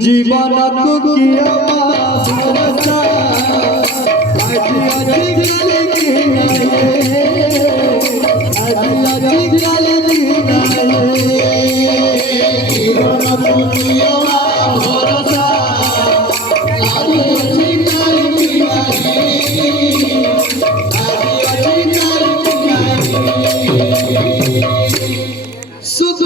जीवनक किया भरोसा आज गले की नहीं आज गले की नहीं जीवनक किया भरोसा आज गले की नहीं आज गले की नहीं सुख